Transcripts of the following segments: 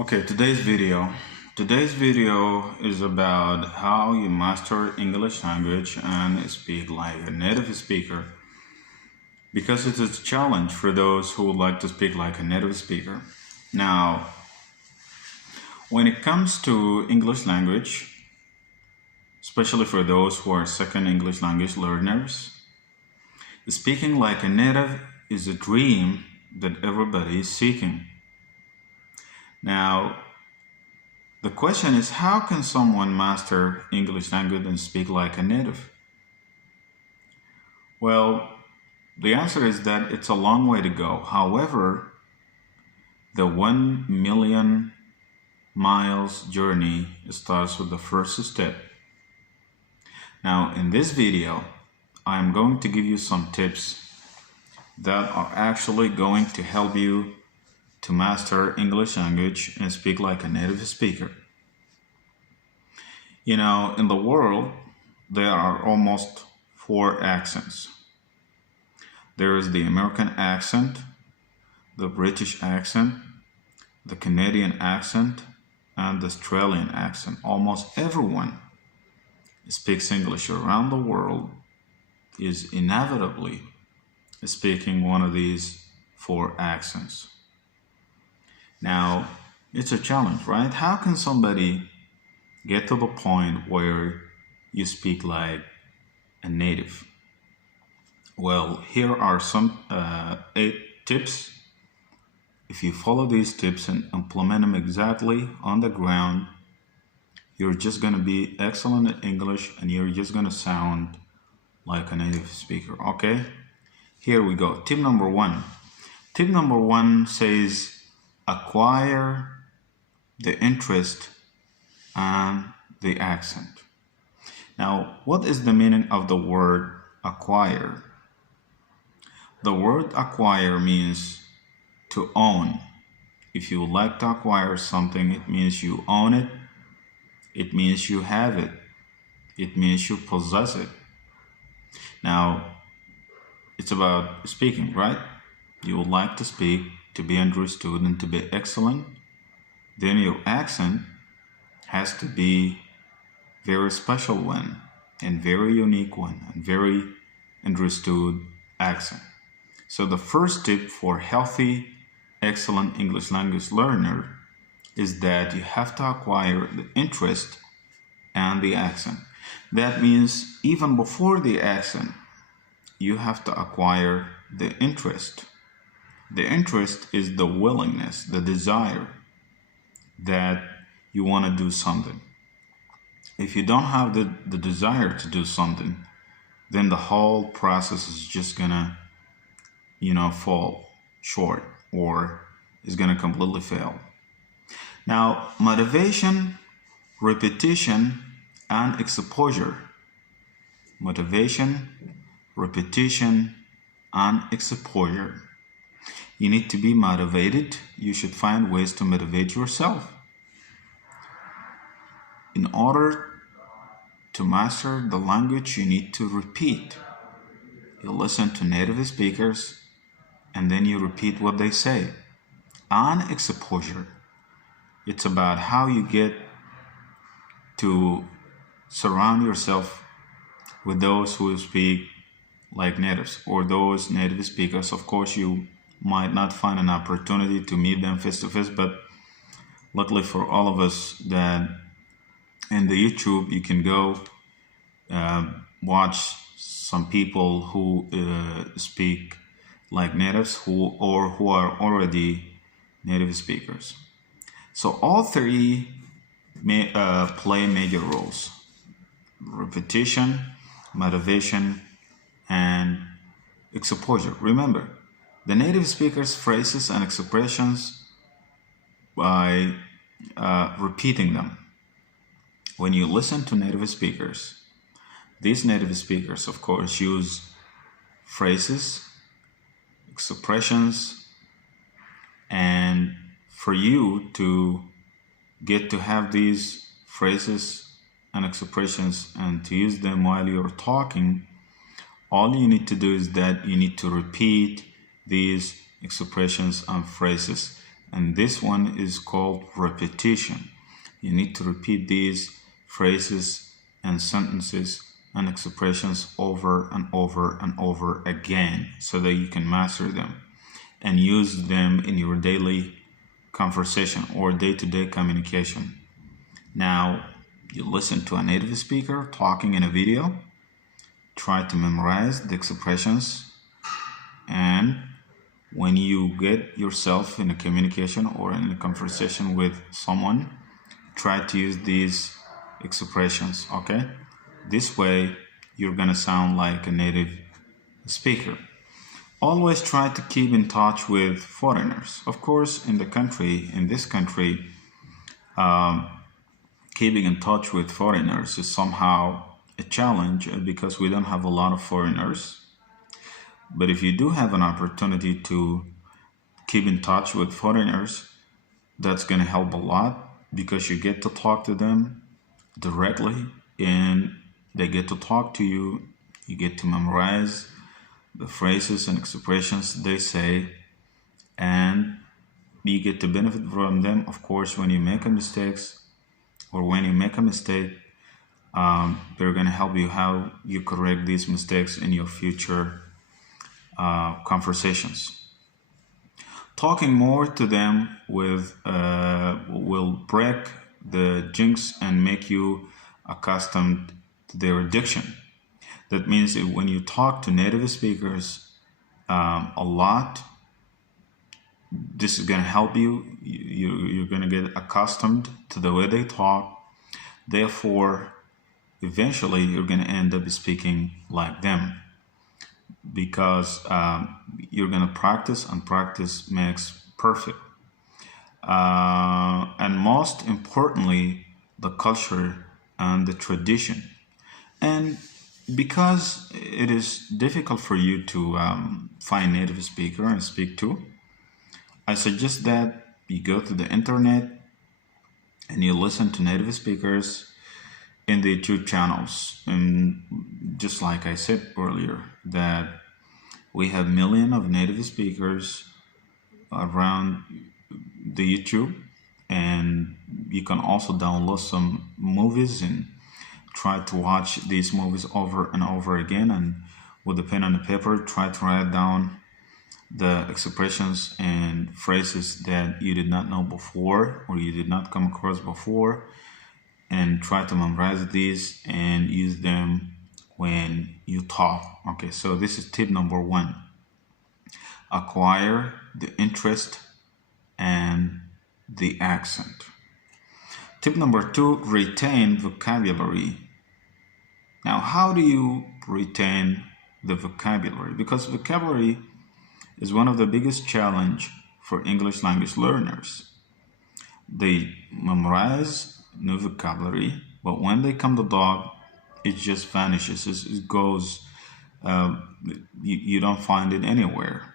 Okay, today's video is about how you master English language and speak like a native speaker, because it is a challenge for those who would like to speak like a native speaker. Now, when it comes to English language, especially for those who are second English language learners, speaking like a native is a dream that everybody is seeking. Now, the question is, how can someone master English language and speak like a native? Well, the answer is that it's a long way to go. However, the 1 million miles journey starts with the first step. Now, in this video, I'm going to give you some tips that are actually going to help you to master English language and speak like a native speaker. You know, in the world, there are almost 4 accents. There is the American accent, the British accent, the Canadian accent, and the Australian accent. Almost everyone speaks English around the world is inevitably speaking one of these 4 accents. Now, it's a challenge, right? How can somebody get to the point where you speak like a native? Well, here are some 8 tips. If you follow these tips and implement them exactly on the ground, you're just going to be excellent at English and you're just going to sound like a native speaker, okay? Here we go. Tip number 1. Tip number 1 says, acquire the interest and the accent. Now, what is the meaning of the word acquire? The word acquire means to own. If you would like to acquire something, it means you own it. It means you have it. It means you possess it. Now, it's about speaking, right? You would like to speak, to be understood, and to be excellent. Then your accent has to be very special one, and very unique one, and very understood accent. So the first tip for healthy, excellent English language learner is that you have to acquire the interest and the accent. That means even before the accent, you have to acquire the interest. The interest is the willingness, the desire that you want to do something. If you don't have the desire to do something, then the whole process is just gonna, fall short, or is gonna completely fail. Now, motivation, repetition, and exposure. Motivation, repetition, and exposure. You need to be motivated. You should find ways to motivate yourself. In order to master the language, you need to repeat. You listen to native speakers and then you repeat what they say. And exposure. It's about how you get to surround yourself with those who speak like natives, or those native speakers. Of course, you might not find an opportunity to meet them face to face, but luckily for all of us that in the YouTube, you can go watch some people who speak like natives, who are already native speakers. So all 3 play major roles: repetition, motivation, and exposure. Remember, the native speakers' phrases and expressions by repeating them. When you listen to native speakers, these native speakers, of course, use phrases, expressions, and for you to get to have these phrases and expressions and to use them while you're talking, all you need to do is that you need to repeat these expressions and phrases and this one is called repetition. You need to repeat these phrases and sentences and expressions over and over and over again so that you can master them and use them in your daily conversation or day-to-day communication. Now, you listen to a native speaker talking in a video, try to memorize the expressions, and when you get yourself in a communication or in a conversation with someone, try to use these expressions, okay? This way, you're gonna sound like a native speaker. Always try to keep in touch with foreigners. Of course, in this country, keeping in touch with foreigners is somehow a challenge because we don't have a lot of foreigners. But if you do have an opportunity to keep in touch with foreigners, that's going to help a lot because you get to talk to them directly and they get to talk to you. You get to memorize the phrases and expressions they say, and you get to benefit from them. Of course, when you make a mistake, they're going to help you how you correct these mistakes in your future conversations. Talking more to them will break the jinx and make you accustomed to their diction. That means that when you talk to native speakers a lot, this is going to help you. You're going to get accustomed to the way they talk. Therefore, eventually you're going to end up speaking like them because you're going to practice, and practice makes perfect. And most importantly, the culture and the tradition. And because it is difficult for you to find native speaker and speak to, I suggest that you go to the internet and you listen to native speakers in the YouTube channels. And just like I said earlier, that we have millions of native speakers around the YouTube, and you can also download some movies and try to watch these movies over and over again, and with a pen and a paper try to write down the expressions and phrases that you did not know before or you did not come across before, and try to memorize these and use them when you talk. Okay, so this is tip number 1. Acquire the interest and the accent. Tip number 2, retain vocabulary. Now, how do you retain the vocabulary? Because vocabulary is one of the biggest challenge for English language learners. They memorize new vocabulary, but when they come to talk, it just vanishes. It goes, you don't find it anywhere.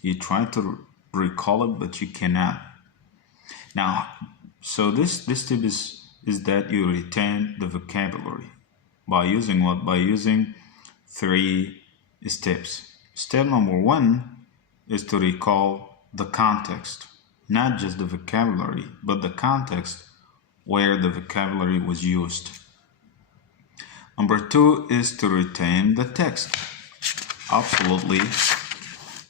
You try to recall it, but you cannot. Now, so this tip is that you retain the vocabulary by using what? By using 3 steps. Step number 1 is to recall the context, not just the vocabulary, but the context where the vocabulary was used. Number 2 is to retain the text. Absolutely,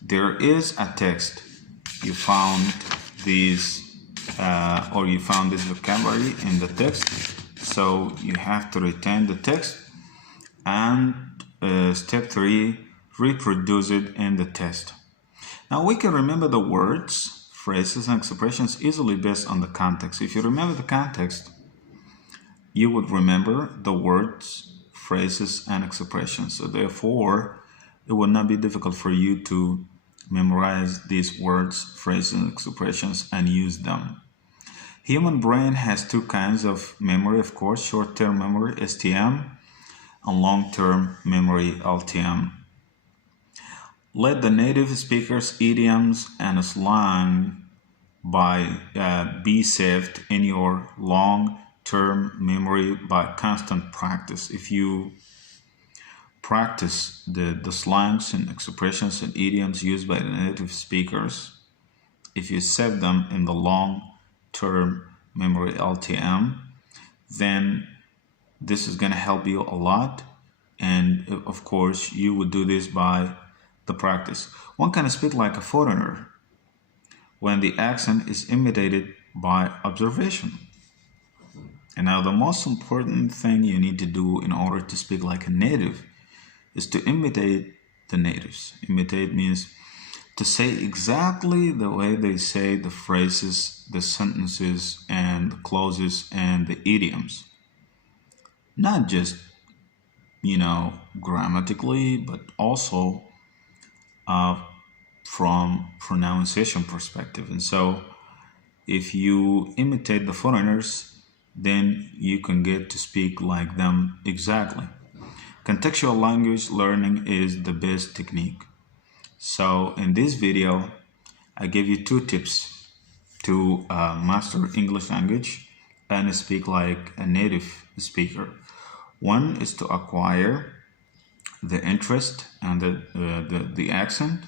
there is a text. You found these, or you found this vocabulary in the text, so you have to retain the text. And step 3, reproduce it in the text. Now we can remember the words, phrases, and expressions easily based on the context. If you remember the context, you would remember the words, phrases, and expressions. So therefore, it would not be difficult for you to memorize these words, phrases, and expressions and use them. Human brain has 2 kinds of memory, of course, short-term memory, STM, and long-term memory, LTM. Let the native speakers' idioms and slang be saved in your long-term memory by constant practice. If you practice the slangs and expressions and idioms used by the native speakers, if you save them in the long-term memory LTM, then this is going to help you a lot. And of course, you would do this by the practice. One can speak like a foreigner when the accent is imitated by observation. And now the most important thing you need to do in order to speak like a native is to imitate the natives. Imitate means to say exactly the way they say the phrases, the sentences, and the clauses, and the idioms. Not just, grammatically, but also from pronunciation perspective. And so if you imitate the foreigners, then you can get to speak like them exactly. Contextual language learning is the best technique. So in this video, I give you 2 tips to master English language and speak like a native speaker. One is to acquire the interest and the accent,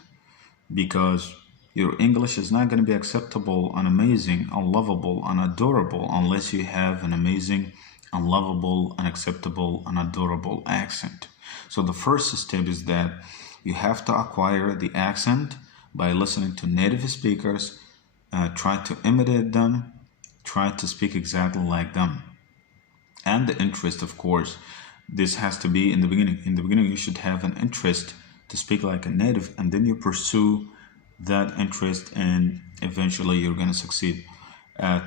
because your English is not going to be acceptable and amazing and lovable and adorable unless you have an amazing and lovable and acceptable and adorable accent. So the first step is that you have to acquire the accent by listening to native speakers, try to imitate them, try to speak exactly like them. And the interest, of course, this has to be in the beginning. In the beginning, you should have an interest to speak like a native, and then you pursue that interest, and eventually you're going to succeed.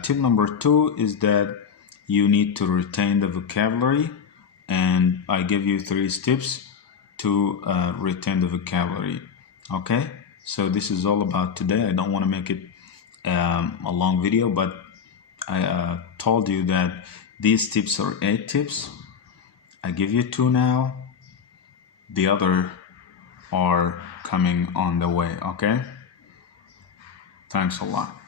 Tip number 2 is that you need to retain the vocabulary, and I give you 3 tips to retain the vocabulary. Okay, so this is all about today. I don't want to make it a long video, but I told you that these tips are 8 tips. I give you 2 now. The other are coming on the way. Okay, thanks a lot.